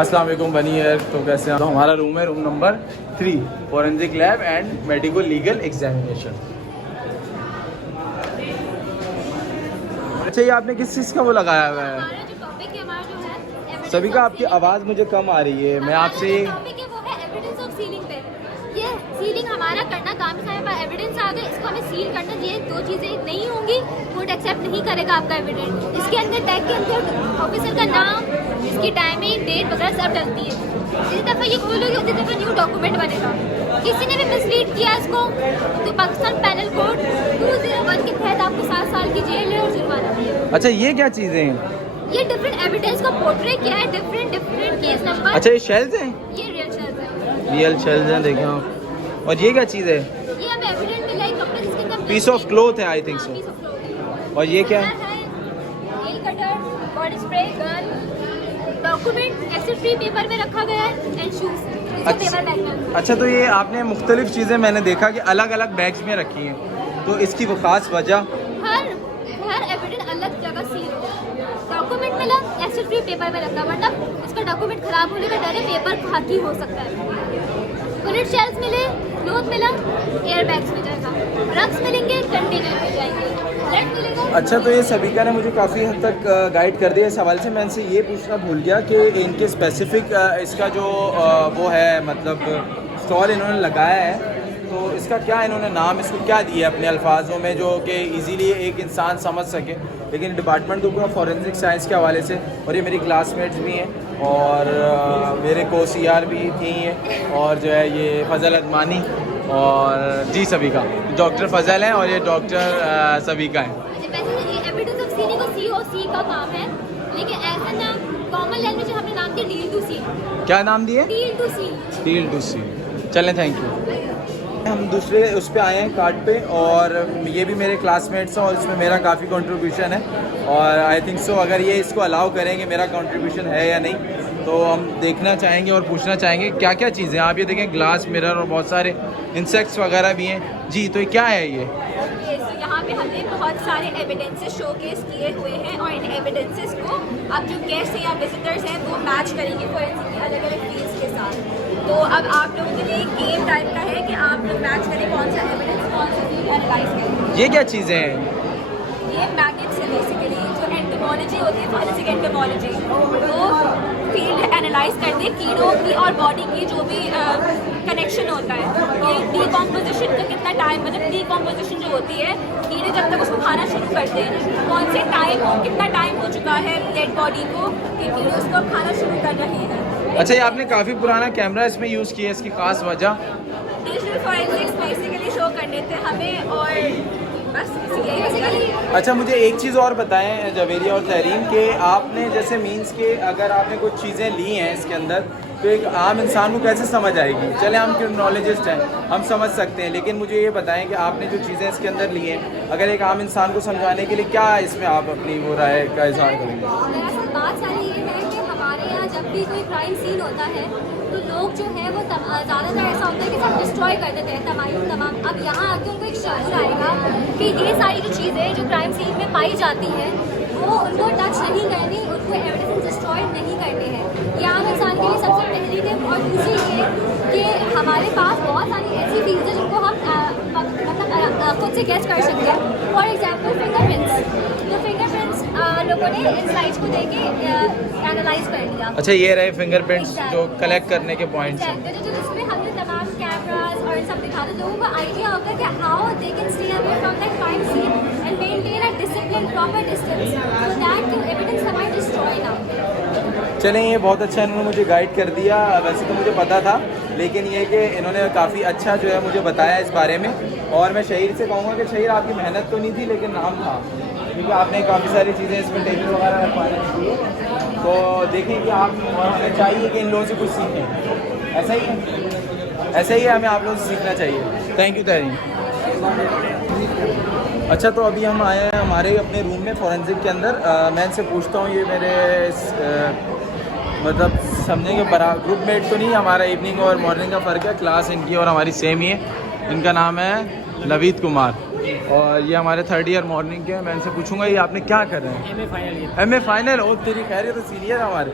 अस्सलाम वालेकुम बनिए। तो कैसे हैं? तो हमारा रूम है room number 3, forensic lab and medical legal examination. अच्छा, ये आपने किस चीज़ का वो लगाया हुआ है? सभी का आपकी आवाज़ मुझे कम आ रही है। मैं आपसे ये सीलिंग हमारा करना काम है, एविडेंस आ गए, इसको हमें सील करना। ये दो चीज़ें नहीं होंगी, कोर्ट एक्सेप्ट नहीं करेगा आपका एविडेंस। इसके अंदर टैग के अंदर ऑफिसर का नाम, इसकी टाइमिंग, डेट वगैरह सब डलती है। जिस दफ़ा ये खोलोगे उसी दफ़ा न्यू डॉक्यूमेंट बनेगा। किसी ने भी मिसलीड किया इसको तो पाकिस्तान पैनल कोड 201 के तहत आपको 7 साल की जेल है और जुर्माना भी है। अच्छा, ये क्या चीज़ें हैं? ये डिफरेंट एविडेंस का पोर्ट्रे किया है, डिफरेंट केस नंबर। अच्छा, ये शेल्स हैं? ये रियल शेल्स है। रियल शेल्स हैं, देखें आप। और ये क्या चीज़ है? ये हमें एविडेंस मिला है, कपड़े जिसके अंदर पीस ऑफ क्लोथ है, I think so. Piece of cloth है। और ये क्या है? Nail cutter, body spray, gun, document access free paper में रखा गया है एंड शूज पेपर बैग में। अच्छा, तो ये आपने मुख्तलिफ चीज़ें मैंने देखा कि अलग अलग बैग्स में रखी हैं, तो इसकी वो खास वजह? हर एविडेंस अलग जगह सील है। डॉक्यूमेंट मिला एक्सेस फ्री पेपर में रखा, मतलब इसका डॉक्यूमेंट खराब होने का डर है, पेपर खाकी हो सकता है। बुलेट शेल्स मिले, क्लोथ मिला, एयर बैग्स में जाएगा, ड्रग्स मिलेंगे, कंटेनर में जाएंगे, ब्लड मिलेगा। अच्छा, तो ये सबिका ने मुझे काफ़ी हद तक गाइड कर दिया। इस हवाले से मैं इनसे ये पूछना भूल गया कि इनके स्पेसिफिक इसका जो वो है, मतलब स्टॉल इन्होंने लगाया है, तो इसका क्या इन्होंने नाम इसको क्या दिया है अपने अल्फाजों में, जो कि इजीली एक इंसान समझ सके। लेकिन डिपार्टमेंट तो पूरा फॉरेंसिक साइंस के हवाले से, और ये मेरी क्लासमेट्स भी हैं और मेरे को CR भी थी हैं, और जो है ये फ़ज़ल अदमानी और जी सबिका, डॉक्टर फ़ज़ल हैं और ये डॉक्टर सबिका हैं। एविडेंस ऑफ सीलिंग को COC का काम है, लेकिन ऐसा ना कॉमन लैंग्वेज में हमने नाम दिया डील टू सील। क्या नाम दिए? Deal to seal. Deal to seal. चलें, थैंक यू। हम दूसरे उस पे आए हैं कार्ड पे, और ये भी मेरे क्लासमेट्स हैं और इसमें मेरा काफ़ी कंट्रीब्यूशन है, और आई थिंक सो अगर ये इसको अलाउ करेंगे मेरा कंट्रीब्यूशन है या नहीं, तो हम देखना चाहेंगे और पूछना चाहेंगे क्या क्या चीज़ें। आप ये देखें, ग्लास, मिरर और बहुत सारे इंसेक्ट्स वगैरह भी हैं। जी, तो ये क्या है ये? यहाँ पे हमने बहुत सारे एविडेंसेस शोकेस किए हुए हैं, और इन एविडेंसेस को अब जो गेस्ट हैं या विजिटर्स हैं वो मैच करेंगे फॉरेंसिक की अलग अलग फील्ड्स के साथ। तो अब आप लोगों के लिए एक गेम टाइप का है कि आप लोग मैच करें कौन सा एविडेंस कौन सा फील्ड एनालाइज करें। ये क्या चीज़ें हैं? ये मैग्नेट्स है बेसिकली, जो एंटोमोलॉजी होती है, फॉरेंसिक एंटोमोलॉजी, वो फील्ड एनालाइज करते हैं कीड़ों की और बॉडी की जो भी कनेक्शन होता है। ये डीकम्पोजिशन का कितना टाइम, मतलब डीकम्पोजिशन जो होती है, कीड़े जब तक उसको खाना शुरू करते हैं, कौन से टाइम हो, कितना टाइम हो चुका है डेड बॉडी को कि कीड़े उसको खाना शुरू कर रहे हैं। अच्छा, ये आपने काफ़ी पुराना कैमरा इसमें यूज़ किया है, इसकी खास वजह? डिजिटल फॉरेंसिक्स बेसिकली शो करने थे हमें, और बस यही बेसिकली। अच्छा, मुझे एक चीज़ और बताएं जवेरिया और तहरीन, कि आपने जैसे मींस के अगर आपने कुछ चीज़ें ली हैं इसके अंदर, तो एक आम इंसान को कैसे समझ आएगी? चले, हम क्रिमिनोलॉजिस्ट हैं, हम समझ सकते हैं, लेकिन मुझे ये बताएं कि आपने जो चीज़ें इसके अंदर ली हैं, अगर एक आम इंसान को समझाने के लिए क्या इसमें आप अपनी वो राय का इज़हार करेंगे? दरअसल बात सारी ये है कि हमारे यहाँ जब भी कोई क्राइम सीन होता है तो लोग जो है वो ज़्यादातर ऐसा होता है कि सब डिस्ट्रॉय कर देते हैं तमाम। अब यहाँ आके उनको एक शऊर आएगा कि ये सारी जो चीज़ें जो क्राइम सीन में पाई जाती हैं वो उनको टच नहीं करनी, उनको एविडेंस डिस्ट्रॉय नहीं करने हैं। ये आम इंसान के लिए सबसे पहली टिप। और दूसरी ये कि हमारे पास बहुत सारी ऐसी चीज़ें हैं जिनको हम मतलब खुद से गेस कर सकते हैं। फॉर एग्जाम्पल फिंगरप्रिंट्स, तो फिंगरप्रिंट्स लोगों ने इन स्लाइड्स को देके एनालाइज कर लिया। अच्छा, ये रहे फिंगरप्रिंट्स जो कलेक्ट करने के पॉइंट्स हैं। जिसमें हमने तमाम कैमरास और सब दिखा दो, लोगों को आइडिया होगा कि how they can stay away from that crime scene and maintain a discipline, proper distance, so that evidence हमारी डिस्ट्रॉय ना हो। चलें, ये बहुत अच्छा इन्होंने मुझे गाइड कर दिया। वैसे तो मुझे पता था, लेकिन ये कि इन्होंने काफ़ी अच्छा जो है मुझे बताया इस बारे में। और मैं शहीर से कहूँगा कि शहीर, आपकी मेहनत तो नहीं थी लेकिन नाम था, क्योंकि आपने काफ़ी सारी चीज़ें इसमें टेबल वगैरह रखवाने चाहिए। तो देखिए कि आप, हमें चाहिए कि इन लोगों से कुछ सीखें। ऐसा ही है, ऐसा ही है, हमें आप लोगों से सीखना चाहिए। Thank you Tahreen. अच्छा, तो अभी हम आए हैं हमारे अपने रूम में फॉरेंसिक के अंदर। मैं इनसे पूछता हूँ, ये मेरे मतलब समझने के ग्रुप मेट तो नहीं, हमारा इवनिंग और मॉर्निंग का फ़र्क है, क्लास इनकी और हमारी सेम ही है। इनका नाम है लवीत कुमार और ये हमारे 3rd ईयर मॉर्निंग के हैं। मैं इनसे पूछूंगा ये आपने क्या कर रहे हैं? MA final. MA final? और तेरी खैरियत तो सीनियर हमारे।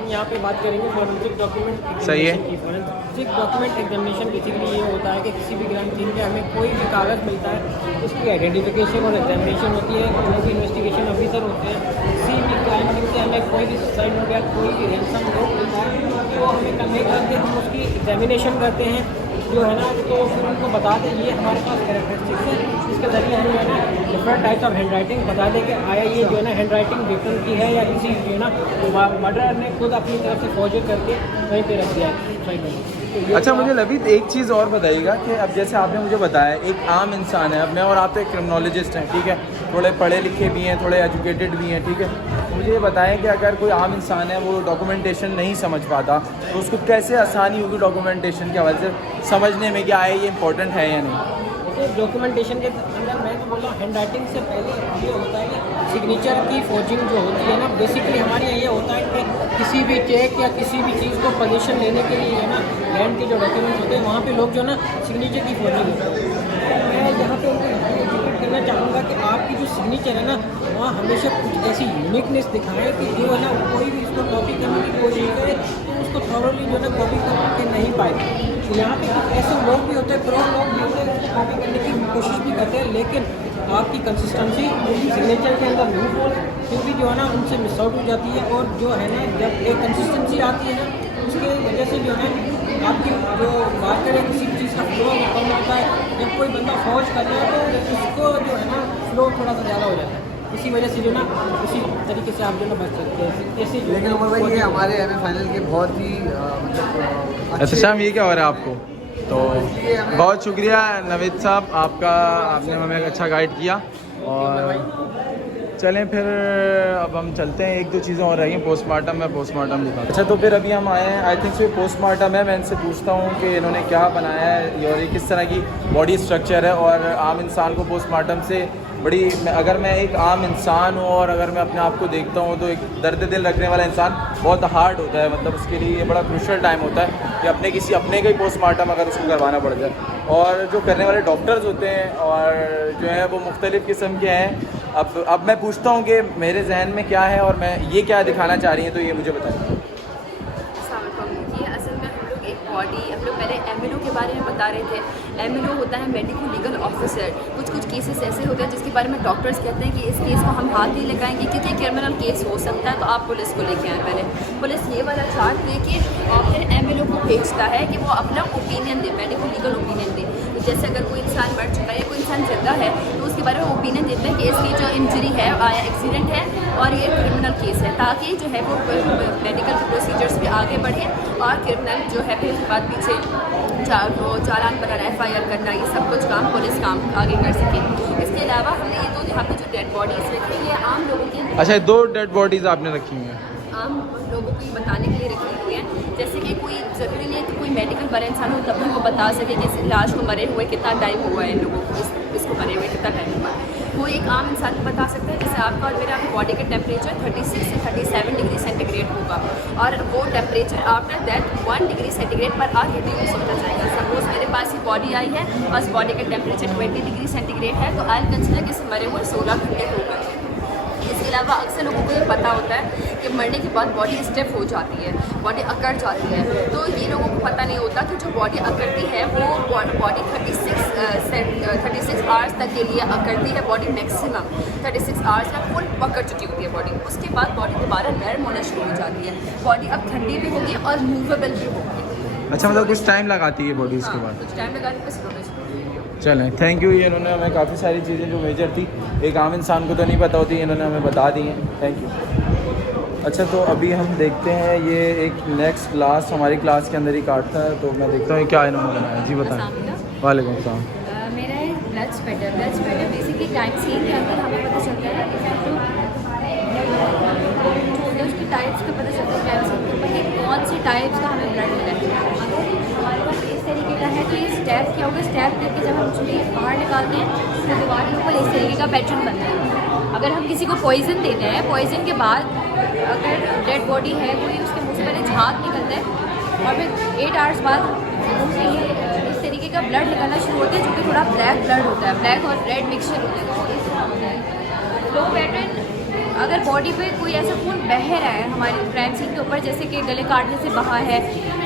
हम यहाँ पे बात करेंगे फॉरेंसिक डॉक्यूमेंट सही है। की। फॉरेंसिक डॉक्यूमेंट एग्जामिनेशन बेसिकली ये होता है कि किसी भी क्राइम सीन पे हमें कोई भी कागज़ मिलता है, उसकी आइडेंटिफिकेशन और एग्जामिनेशन होती है। जो भी इन्वेस्टिगेशन ऑफिसर होते हैं, किसी भी क्राइम सीन से हमें कोई भी सुसाइड हो गया, कोई भी रैंसम लोग मिलता है, तो वो हमें कन्वे करके हम उसकी एग्जामिनेशन करते हैं जो है ना। तो फिर उनको बता दें ये हमारे पास कैरेक्टरिस्टिक्स है, इसके ज़रिए हम जो है ना different types of hand writing बता दें कि आया ये जो है ना हैंड राइटिंग विक्टिम की है या किसी जो है ना मर्डर ने खुद अपनी तरफ से फौजी करके वहीं पे रख दिया है साइड में। अच्छा मुझे लबीत एक चीज़ और बताइएगा कि अब जैसे आपने मुझे बताया एक आम इंसान है, अब मैं और आप तो एक क्रिमिनोलॉजिस्ट हैं, ठीक है, थोड़े पढ़े लिखे भी हैं, थोड़े एजुकेटेड भी हैं, ठीक है, तो मुझे ये बताएं कि अगर कोई आम इंसान है वो डॉक्यूमेंटेशन नहीं समझ पाता तो उसको कैसे आसानी होगी डॉक्यूमेंटेशन के हवाले से समझने में कि आए ये इंपॉर्टेंट है या नहीं? डॉक्यूमेंटेशन के अंदर मैं तो बोल रहा हूँ हैंड राइटिंग से पहले ये होता है कि सिग्नेचर की फोर्जिंग जो होती है ना, बेसिकली हमारे यहाँ ये होता है कि किसी भी चेक या किसी भी चीज़ को पोजीशन लेने के लिए है ना लैंड के जो डॉक्यूमेंट्स होते हैं वहाँ पे लोग जो ना सिग्नेचर की फोर्जिंग होती है। मैं यहाँ पे उनको जिक्र करना चाहूँगा कि आपकी जो सिग्नेचर है ना वहाँ हमेशा कुछ ऐसी यूनिकनेस दिखाएं कि जो है ना कोई भी इसको कॉपी करने की कोशिश करे तो उसको थॉरली जो है ना कॉपी करके नहीं पाए। यहाँ पे कुछ ऐसे लोग भी होते हैं, प्रो लोग भी होते हैं उसको कॉपी करने की कोशिश भी करते हैं, लेकिन आपकी कंसिस्टेंसी सिग्नेचर के अंदर लूप होल फिर भी जो है ना उनसे मिस आउट हो जाती है। और जो है ना जब एक कंसिस्टेंसी आती है ना उसकी वजह से जो है आपकी जो बात करें किसी भी चीज़ का फ्लो कम होता है। जब कोई बंदा फौज कर रहा है तो उसको जो है ना फ्लो थोड़ा सा ज़्यादा हो जाता है, इसी वजह से जो ना उसी तरीके से आप जो ना बच सकते हैं जैसे। लेकिन उमर भाई ये हमारे एमए फाइनल के बहुत ही मतलब अच्छा शाम ये क्या हो रहा है आपको? तो बहुत शुक्रिया नवीद साहब आपका, आपने हमें एक अच्छा गाइड किया। और चलें फिर अब हम चलते हैं, एक दो चीज़ें और रही हैं पोस्टमार्टम में, पोस्टमार्टम दिखा। अच्छा तो फिर अभी हम आए हैं, आई थिंक सो पोस्टमार्टम है। मैं इनसे पूछता हूँ कि इन्होंने क्या बनाया है और ये किस तरह की बॉडी स्ट्रक्चर है। और आम इंसान को पोस्टमार्टम से बड़ी, अगर मैं एक आम इंसान हूँ और अगर मैं अपने आप को देखता हूँ तो एक दर्द दिल रखने वाला इंसान बहुत हार्ड होता है, मतलब उसके लिए ये बड़ा क्रूशल टाइम होता है कि अपने का ही पोस्टमार्टम अगर उसको करवाना पड़ जाए। और जो करने वाले डॉक्टर्स होते हैं और जो है वो मुख्तलिफ़ किस्म के हैं। अब मैं पूछता हूँ कि मेरे जहन में क्या है और मैं ये क्या दिखाना चाह रही हैं, तो ये मुझे बताइए। ये असल में हम लोग एक बॉडी, हम लोग पहले एमएलओ के बारे में बता रहे थे। एमएलओ होता है मेडिको लीगल ऑफिसर। कुछ केसेस ऐसे होते हैं जिसके बारे में डॉक्टर्स कहते हैं कि इस केस को हम हाथ नहीं लगाएंगे क्योंकि क्रिमिनल केस हो सकता है, तो आप पुलिस को लेके आए। पहले पुलिस ये वाला चार्ट दे के और फिर एमएलओ को भेजता है कि वो अपना ओपिनियन दे, मेडिको लीगल ओपिनियन दे। तो जैसे अगर कोई इंसान मर चुका है, कोई इंसान जिंदा है, तो उसके बारे में ओपिनियन देते हैं कि इसकी जो इंजरी है आया एक्सीडेंट है और ये क्रिमिनल केस है, ताकि जो है वो मेडिकल प्रोसीजर्स भी आगे बढ़े और क्रिमिनल जो है फिर उसके बाद पीछे चालान बनाना, FIR करना, ये सब कुछ काम पुलिस काम आगे कर सके। इसके अलावा हमने ये तो यहाँ पे जो डेड बॉडीज़ रखी है आम लोगों की। अच्छा 2 डेड बॉडीज़ आपने रखी हुई हैं? आम लोगों को ये बताने के लिए रखी हुई हैं, जैसे कि कोई ज़रूरी नहीं है कि कोई मेडिकल वाला इंसान हो तभी वो बता सके कि इस लाश को मरे हुए कितना टाइम हुआ है, इन लोगों को इसको मरे हुए कितना टाइम हुआ है। कोई एक आम इंसान को बता सकता है, जैसे आपका और मेरा बॉडी का टेम्परेचर 36 से 37 डिग्री सेंटीग्रेड होगा और वो temperature after that 1 degree centigrade पर आर रिड्यूस होता जाएगा। सपोज मेरे पास ये बॉडी आई है और इस बॉडी का टेम्परेचर 20 डिग्री सेंटीग्रेड है, तो आई कंसिडर कि इस मरे हुए 16 घंटे हो गए। इसके अलावा अक्सर लोगों को ये पता होता है कि मरने के बाद बॉडी स्टिफ हो जाती है, बॉडी अकड़ जाती है, तो ये लोगों को पता नहीं होता कि जो बॉडी अकड़ती है वो बॉडी 36 आवर्स तक के लिए अकड़ती है। बॉडी मैक्सिमम 36 आवर्स में फुल पकड़ चुकी होती है बॉडी। उसके बाद बॉडी दोबारा नर्म होना शुरू हो जाती है, बॉडी अब ठंडी भी होगी और मूवेबल भी होगी। अच्छा मतलब कुछ टाइम लगाती है बॉडी उसके बाद? कुछ टाइम लगाने पर स्लो। चलें, थैंक यू। ये इन्होंने हमें काफ़ी सारी चीज़ें जो मेजर थी एक आम इंसान को तो नहीं पता होती, इन्होंने हमें बता दी हैं, थैंक यू। अच्छा तो अभी हम देखते हैं, ये एक नेक्स्ट क्लास हमारी क्लास के अंदर ही काटता है, तो मैं देखता हूँ क्या इन्होंने बनाया। जी बताएं। वालेकुम अस्सलाम। मेरा है blood spatter. Blood spatter basically crime scene के अंदर हमें पता चलता है जो उसकी टाइप्स का पता चलता है क्राइम सीन पर कि कौन सी टाइप्स का हमें ब्लड मिला है। अगर हमारे पास इस तरीके का है तो ये स्टैप क्या होगा, स्टैप करके जब हम चुनी बाहर निकालते हैं तो दीवार के ऊपर इस तरीके का पैटर्न बनता है। अगर हम किसी को पॉइजन देते हैं, पॉइजन के बाद अगर डेड बॉडी है कोई, उसके मुँह से पहले झाग निकलता है और फिर 8 आवर्स बाद मुँह से ये इस तरीके का ब्लड निकलना शुरू होता है, जो कि थोड़ा ब्लैक ब्लड होता है, ब्लैक और रेड मिक्सचर होता है, तो इस तरह होता है। फ्लो पैटर्न अगर बॉडी पे कोई ऐसा खून बह रहा है हमारे क्राइम सीन के ऊपर, जैसे कि गले काटने से बहा है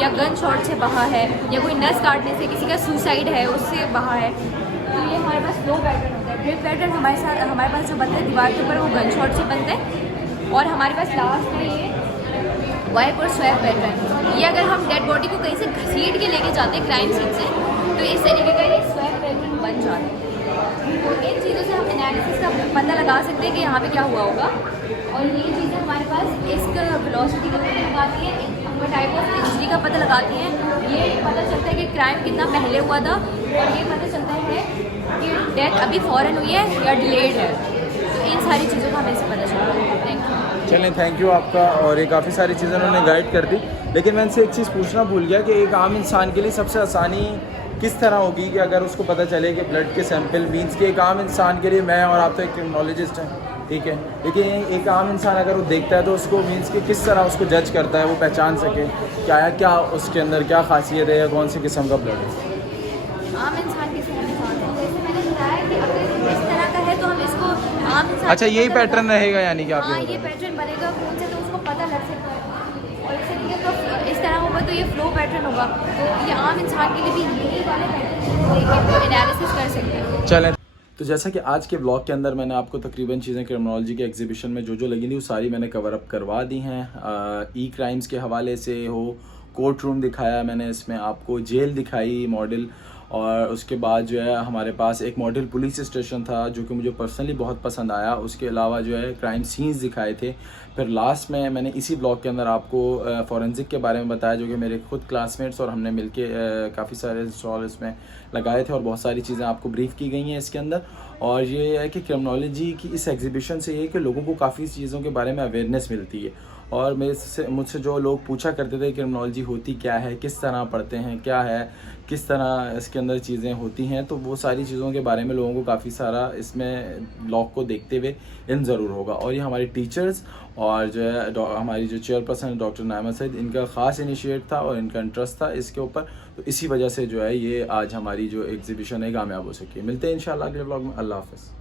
या गन शॉट से बहा है या कोई नस काटने से किसी का सुसाइड है उससे बहा है, तो ये हमारे पास फ्लो पैटर्न होता है। ड्रिप पैटर्न हमारे पास जो बनता है दीवार के ऊपर वो गन शॉट से बनता है। और हमारे पास लास्ट में ये वाइप और स्वैप पैटर्न, ये अगर हम डेड बॉडी को कहीं से घसीट के लेके जाते हैं क्राइम सीन से तो इस तरीके का ये स्वैप पैटर्न बन जाता है। तो इन चीज़ों से हम एनालिसिस का पता लगा सकते हैं कि यहाँ पे क्या हुआ होगा। और ये चीज़ें हमारे पास इसका वेलोसिटी का पता लगाती है, टाइप ऑफ इंजरी का पता लगाती हैं। ये पता चलता है कि क्राइम कितना पहले हुआ था और ये पता चलता है कि डेथ अभी फ़ौरन हुई है या डिलेड है। तो इन सारी चीज़ों का हमें से पता चलता है। Thank you. चलें, थैंक यू आपका। और ये काफ़ी सारी चीज़ें उन्होंने गाइड कर दी, लेकिन मैं इनसे एक चीज़ पूछना भूल गया कि एक आम इंसान के लिए सबसे आसानी किस तरह होगी कि अगर उसको पता चले कि ब्लड के सैंपल मीन्स कि एक आम इंसान के लिए, मैं और आप तो एक क्रिमिनोलॉजिस्ट हैं, ठीक है, लेकिन एक आम इंसान अगर वो देखता है तो उसको मीन्स कि किस तरह उसको जज करता है, वो पहचान सके क्या उसके अंदर क्या खासियत है या कौन सी किस्म का ब्लड है। आम इंसान की जैसे मैंने बताया कि अगर इस तरह का है तो हम इसको आम इंसान अच्छा, यही पैटर्न रहेगा यानी कि हाँ, आपके ये पैटर्न बनेगा खून से तो उसको पता लग सकता है। और इस तरीके का इस तरह होगा तो ये फ्लो पैटर्न होगा, तो ये आम इंसान के लिए भी यही वाले पैटर्न देख के एनालिसिस कर सकते हैं। चलें, तो जैसा कि आज के ब्लॉग के अंदर मैंने आपको तकरीबन चीज़ें क्रिमिनोलॉजी के एग्जीबिशन में जो लगी थी वो सारी मैंने कवर अप करवा दी हैं। ई क्राइम्स के हवाले से हो, कोर्ट रूम दिखाया मैंने, इसमें आपको जेल दिखाई मॉडल, और उसके बाद जो है हमारे पास एक मॉडल पुलिस स्टेशन था जो कि मुझे पर्सनली बहुत पसंद आया। उसके अलावा जो है क्राइम सीन्स दिखाए थे। फिर लास्ट में मैंने इसी ब्लॉग के अंदर आपको फॉरेंसिक के बारे में बताया, जो कि मेरे खुद क्लासमेट्स और हमने मिलके काफ़ी सारे स्टॉल इसमें लगाए थे और बहुत सारी चीज़ें आपको ब्रीफ की गई हैं इसके अंदर। और ये है कि क्रिमिनोलॉजी की इस एग्जीबिशन से ये है कि लोगों को काफ़ी चीज़ों के बारे में अवेयरनेस मिलती है। और मुझसे जो लोग पूछा करते थे क्रिमिनोलॉजी होती क्या है, किस तरह पढ़ते हैं, क्या है, किस तरह इसके अंदर चीज़ें होती हैं, तो वो सारी चीज़ों के बारे में लोगों को काफ़ी सारा इसमें ब्लॉग को देखते हुए इन ज़रूर होगा। और ये हमारे टीचर्स और जो है हमारी जो चेयरपर्सन डॉक्टर नाइमा सईद, इनका ख़ास इनिशिएट था और इनका इंटरेस्ट था इसके ऊपर, तो इसी वजह से जो है ये आज हमारी जो एग्जीबिशन है कामयाब हो सकी है। मिलते हैं इंशाल्लाह अगले ब्लॉग में। अल्लाह हाफ़िज़।